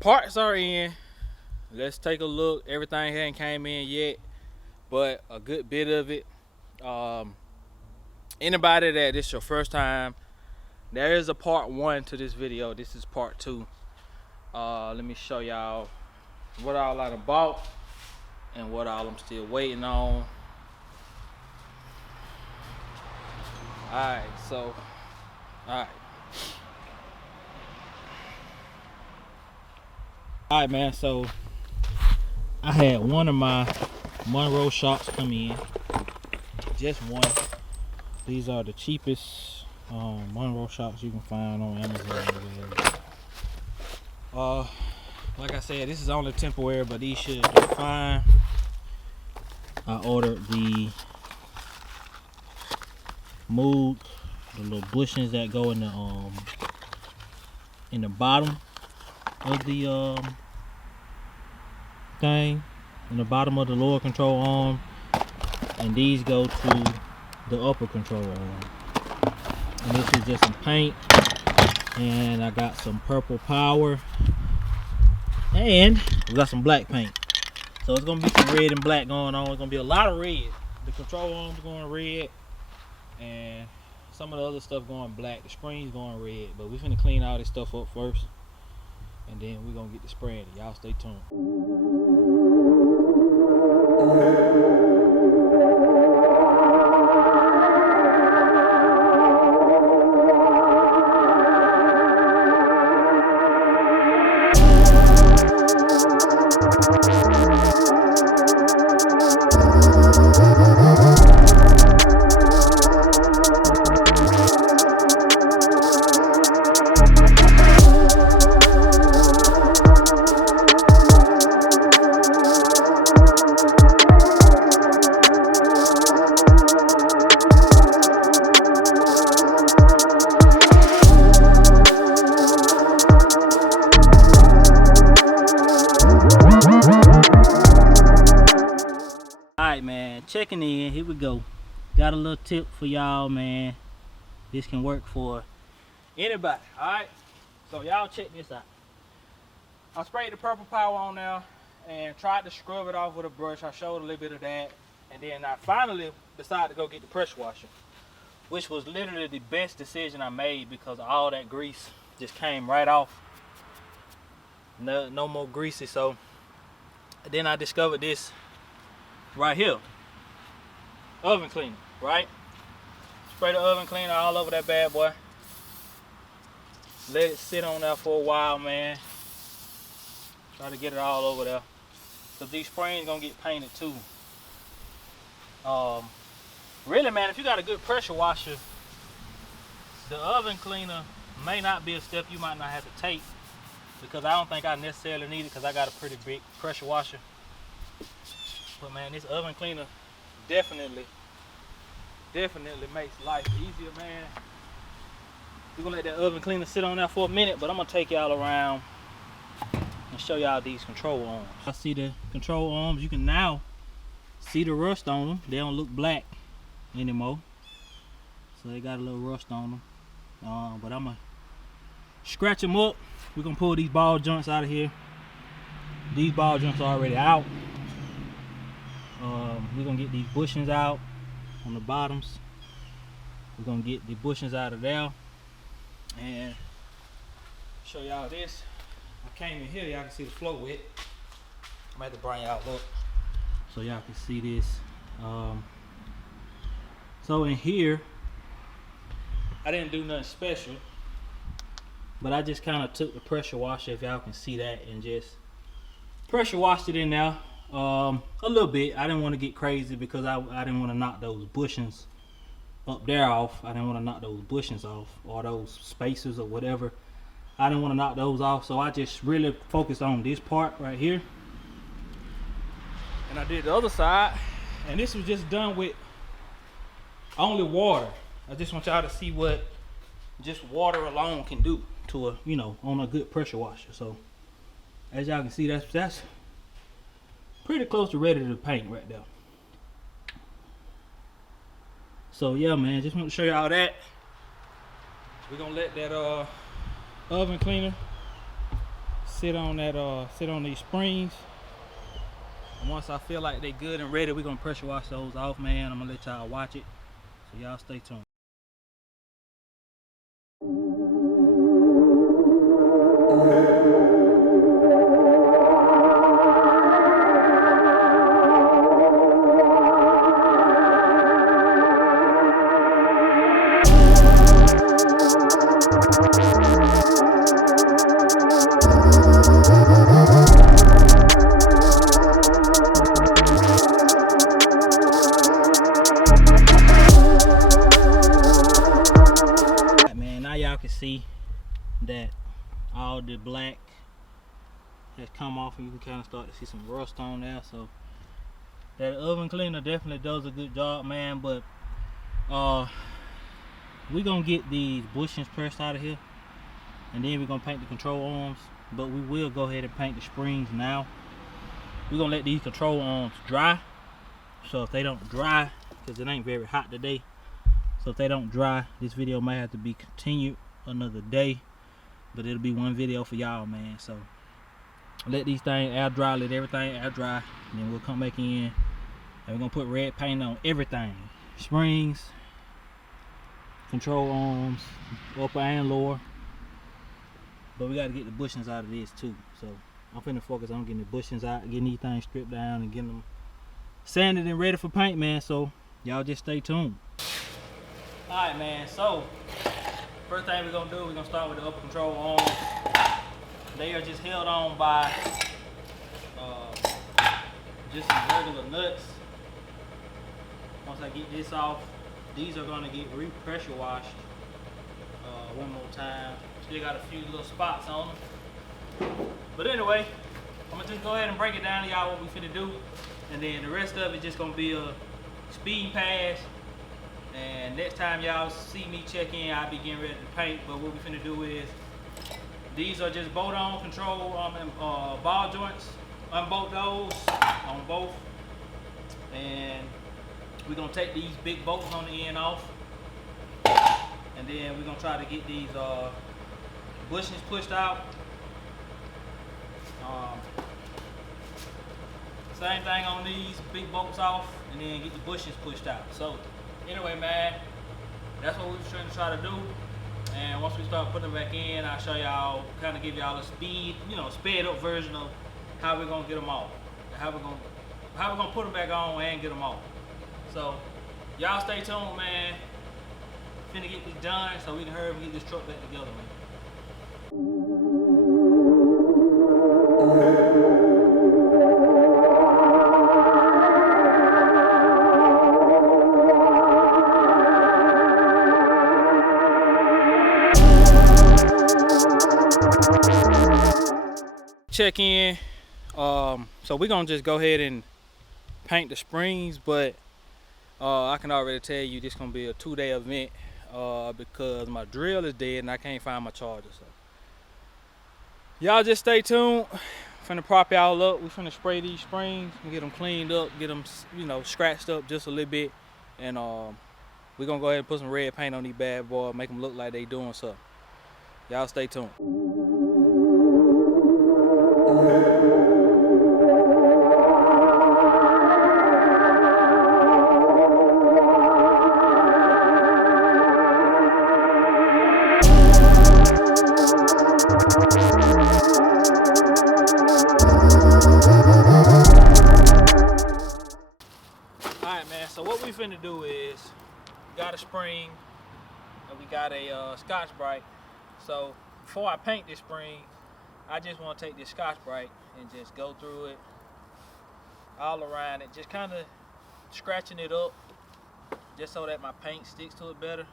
Parts are in. Let's take a look. Everything hadn't came in yet, but a good bit of it. Anybody that this is your first time, there is a part 1 to this video. This is part 2. Let me show y'all what all I done bought and what all I'm still waiting on. Alright, so Alright man, so I had one of my Monroe shocks come in. Just one. These are the cheapest Monroe shocks you can find on Amazon. Like I said, this is only temporary, but these should be fine. I ordered the mold, the little bushings that go in the bottom of the thing, in the bottom of the lower control arm, and these go to the upper control arm. And this is just some paint, and I got some purple power, and we got some black paint. So it's gonna be some red and black going on. It's gonna be a lot of red. The control arms going red, and some of the other stuff going black. The springs going red, but we're finna clean all this stuff up first, and then we're gonna get the spraying. Y'all stay tuned. Alright man, checking in, here we go. Got a little tip for y'all, man. This can work for anybody. Alright, so y'all check this out. I sprayed the purple power on now and tried to scrub it off with a brush. I showed a little bit of that, and then I finally decided to go get the pressure washer, which was literally the best decision I made because all that grease just came right off. No more greasy. So then I discovered this right here, oven cleaner, right? Spray the oven cleaner all over that bad boy. Let it sit on there for a while, man. Try to get it all over there, because these springs gonna get painted too. Really, man, if you got a good pressure washer, the oven cleaner may not be a step you might not have to take, because I don't think I necessarily need it because I got a pretty big pressure washer. But man, this oven cleaner definitely makes life easier, man. We're gonna let that oven cleaner sit on there for a minute, but I'm gonna take y'all around and show y'all these control arms. I see the control arms. You can now see the rust on them. They don't look black anymore, so they got a little rust on them. But I'm gonna scratch them up. We're gonna pull these ball joints out of here. These ball joints are already out. We're gonna get these bushings out on the bottoms. We're gonna get the bushings out of there and show y'all this. I came in here, y'all can see the floor wet. I'm gonna have to bring y'all up so y'all can see this. So in here, I didn't do nothing special, but I just kind of took the pressure washer, if y'all can see that, and just pressure washed it in there. A little bit. I didn't want to get crazy because I didn't want to knock those bushings up there off. I didn't want to knock those bushings off, or those spacers or whatever. I didn't want to knock those off, so I just really focused on this part right here. And I did the other side, and this was just done with only water. I just want y'all to see what just water alone can do to a, on a good pressure washer. So as y'all can see, that's pretty close to ready to paint right there. So yeah, man, just want to show y'all that. We're gonna let that oven cleaner sit on these springs. And once I feel like they good and ready, we're gonna pressure wash those off, man. I'm gonna let y'all watch it. So y'all stay tuned. See that all the black has come off, and you can kind of start to see some rust on there. So that oven cleaner definitely does a good job, man. But we're gonna get these bushings pressed out of here, and then we're gonna paint the control arms. But we will go ahead and paint the springs now. We're gonna let these control arms dry. So if they don't dry, because it ain't very hot today, so if they don't dry, this video might have to be continued another day, but it'll be one video for y'all, man. So let these things air dry, let everything air dry, and then we'll come back in and we're gonna put red paint on everything: springs, control arms, upper and lower. But we got to get the bushings out of this too. So I'm finna focus on getting the bushings out, getting these things stripped down, and getting them sanded and ready for paint, man. So y'all just stay tuned. All right, man. So first thing we're gonna do, we're gonna start with the upper control arms. They are just held on by just some regular nuts. Once I get this off, these are gonna get re-pressure washed one more time. Still got a few little spots on them. But anyway, I'm gonna just go ahead and break it down to y'all what we finna do. And then the rest of it just gonna be a speed pass. And next time y'all see me check in, I'll be getting ready to paint. But what we finna do is, these are just bolt-on control ball joints. Unbolt those on both, and we're gonna take these big bolts on the end off, and then we're gonna try to get these bushings pushed out. Same thing on these big bolts off, and then get the bushings pushed out. So anyway, man, that's what we're trying to try to do. And once we start putting them back in, I'll show y'all, kind of give y'all a speed, sped up version of how we're gonna get them off, how we're gonna put them back on and get them off. So y'all stay tuned, man. Finna get this done so we can hurry up and get this truck back together, man. Check in. So we're gonna just go ahead and paint the springs, but I can already tell you this gonna be a 2-day event because my drill is dead and I can't find my charger. So y'all just stay tuned. Finna prop y'all up. We finna spray these springs and get them cleaned up, get them scratched up just a little bit, and we're gonna go ahead and put some red paint on these bad boys, make them look like they doing something. Y'all stay tuned. Finna do is, we got a spring and we got a Scotch-Brite. So before I paint this spring, I just want to take this Scotch-Brite and just go through it all around it, just kind of scratching it up just so that my paint sticks to it better.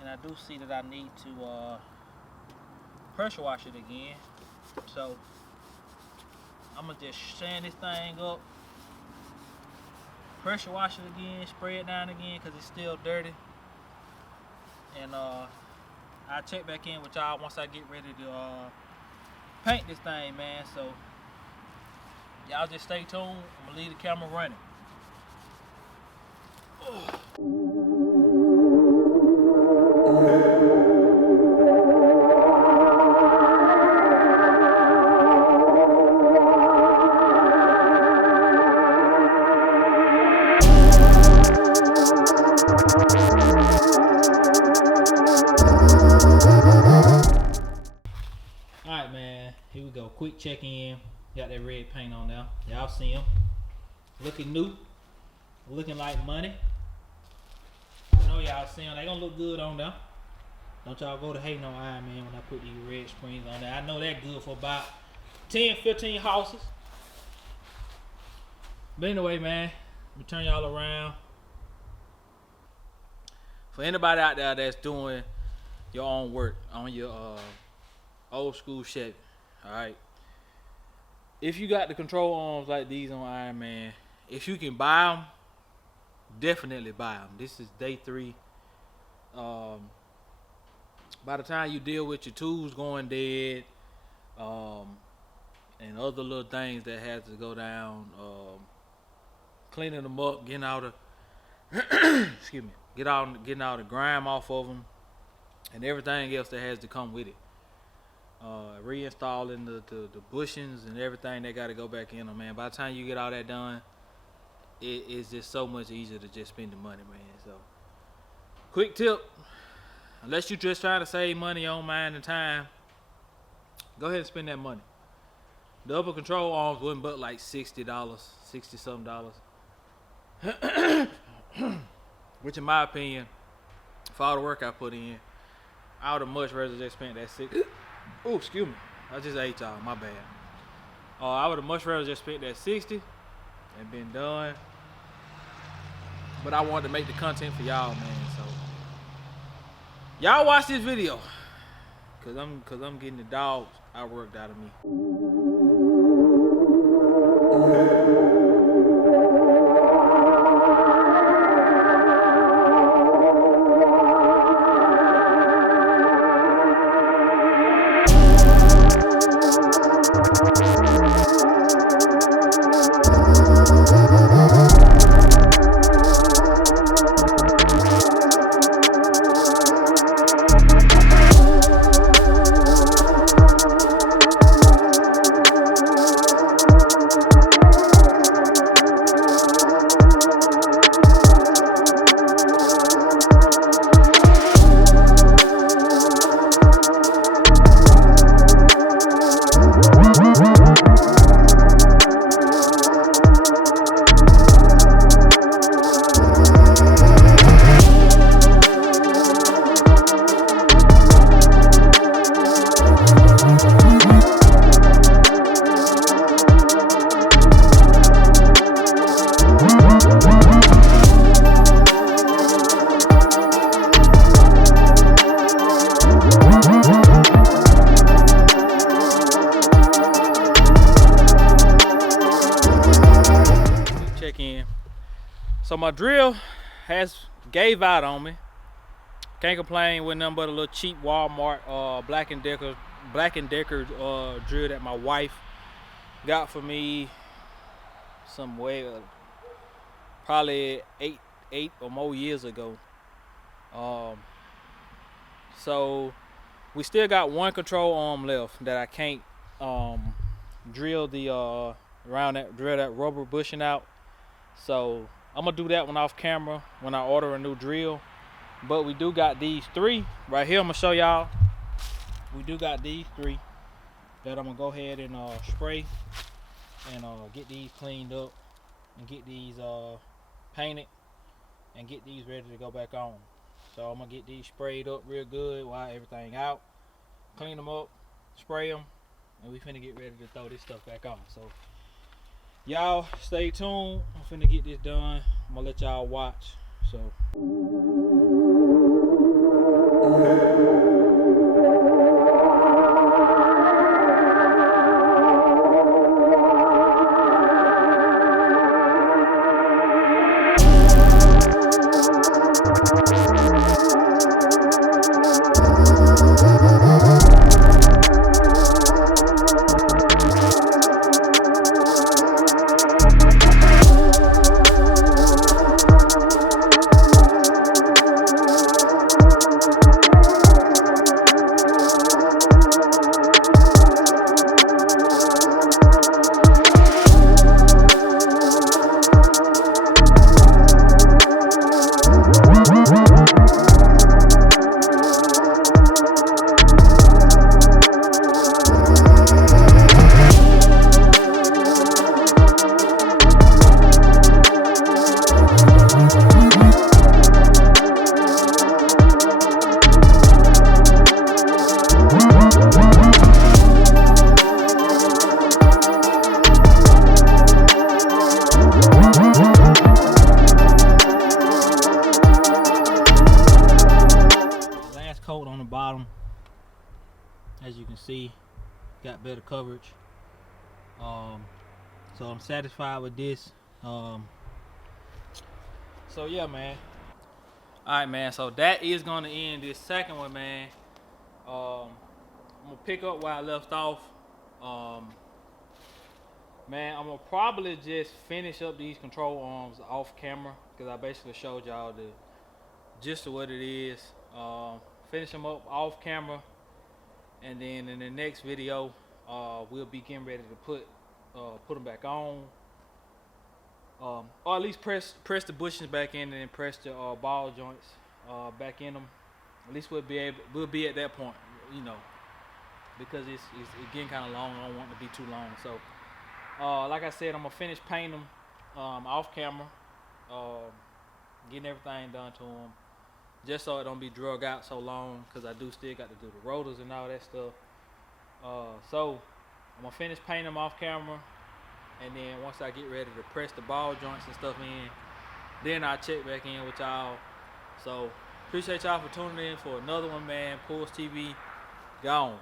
And I do see that I need to pressure wash it again, so I'm gonna just sand this thing up, pressure wash it again, spray it down again because it's still dirty, and I'll check back in with y'all once I get ready to paint this thing, man. So y'all just stay tuned. I'm gonna leave the camera running. Alright, man, here we go. Quick check in. Got that red paint on now. Y'all see him. Looking new. Looking like money. I know y'all see them. They gonna look good on there. Don't y'all go to hating on Iron Man when I put these red springs on there. I know that good for about 10, 15 horses. But anyway, man, let me turn y'all around. For anybody out there that's doing your own work on your old school Chevy, alright? If you got the control arms like these on Iron Man, if you can buy them, definitely buy them. This is day 3. By the time you deal with your tools going dead, and other little things that has to go down, cleaning them up, getting out of excuse me, getting all the grime off of them, and everything else that has to come with it. Reinstalling the bushings and everything that got to go back in them, man. By the time you get all that done, it's just so much easier to just spend the money, man. So, quick tip: unless you're just trying to save money on mind and time, go ahead and spend that money. The upper control arms wasn't but like $60, $60-something. Which in my opinion, for all the work I put in, I would have much rather just spent that $60. Oh, excuse me. I just ate y'all, my bad. I would have much rather just spent that $60 and been done. But I wanted to make the content for y'all, man. So y'all watch this video, cause I'm getting the dogs outworked out of me. So my drill gave out on me. Can't complain with nothing but a little cheap Walmart Black & Decker drill that my wife got for me some way probably eight or more years ago. So we still got one control arm left that I can't drill that rubber bushing out. So I'm gonna do that one off camera when I order a new drill. But we do got these 3 right here. I'm gonna show y'all. We do got these 3 that I'm gonna go ahead and spray and get these cleaned up and get these painted and get these ready to go back on. So I'm gonna get these sprayed up real good while everything out, clean them up, spray them, and we finna get ready to throw this stuff back on. So y'all stay tuned. I'm finna get this done. I'm gonna let y'all watch. So got better coverage. So I'm satisfied with this. So yeah, man. Alright, man, so that is gonna end this second one, man. I'm gonna pick up where I left off. Man, I'm gonna probably just finish up these control arms off camera, because I basically showed y'all the gist of what it is. Finish them up off camera, and then in the next video, we'll be getting ready to put them back on, or at least press the bushings back in, and then press the ball joints back in them. At least we'll be at that point, you know, because it's getting kind of long. I don't want it to be too long. So like I said, I'm gonna finish painting them off camera, getting everything done to them, just so it don't be drug out so long, because I do still got to do the rotors and all that stuff. So I'm gonna finish painting them off camera, and then once I get ready to press the ball joints and stuff in, then I'll check back in with y'all. So appreciate y'all for tuning in for another one, man. PullsTv gone.